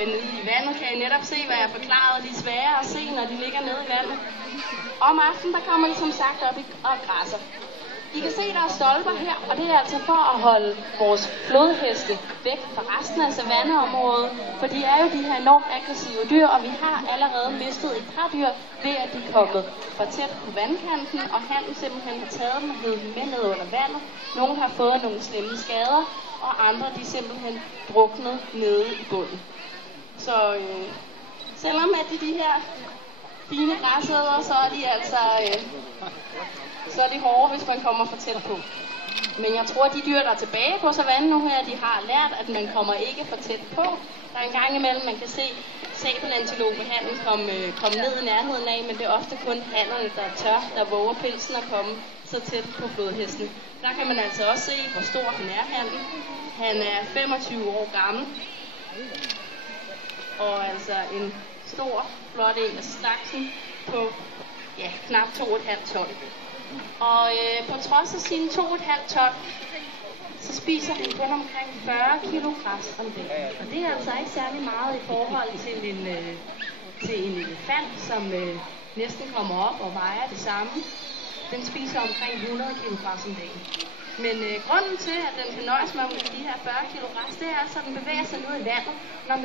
Nede i vandet kan I netop se, hvad jeg forklarede. De er svære at se, når de ligger nede i vandet. Om aftenen, der kommer de som sagt op og græsser. I kan se, der er stolper her, og det er altså for at holde vores flodheste væk fra resten af savanneområdet. For de er jo de her enormt aggressive dyr, og vi har allerede mistet et par dyr ved, at de er kommet for tæt på vandkanten, og hannen simpelthen har taget dem og hævet dem med ned under vandet. Nogle har fået nogle slemme skader, og andre de er simpelthen druknet nede i bunden. Så selvom at de her fine græsædere, så er de altså så er de hårde, hvis man kommer for tæt på. Men jeg tror, at de dyr, der er tilbage på savannen nu her, de har lært, at man kommer ikke for tæt på. Der er en gang imellem, man kan se sabelantilopehannen komme ned i nærheden af, men det er ofte kun hannerne, der tør, der våger pelsen at komme så tæt på flodhesten. Der kan man altså også se, hvor stor han er, hannen. Han er 25 år gammel. Og altså en stor, flot en af slagsen på knap 2,5 ton. Og på trods af sine 2,5 ton, så spiser han kun omkring 40 kilo græs om dagen. Og det er altså ikke særlig meget i forhold til en elefant, som næsten kommer op og vejer det samme. Den spiser omkring 100 kilo græs om dagen. Men grunden til, at den kan nøjes med de her 40 kilo græs, det er altså, at den bevæger sig ned i vandet. Når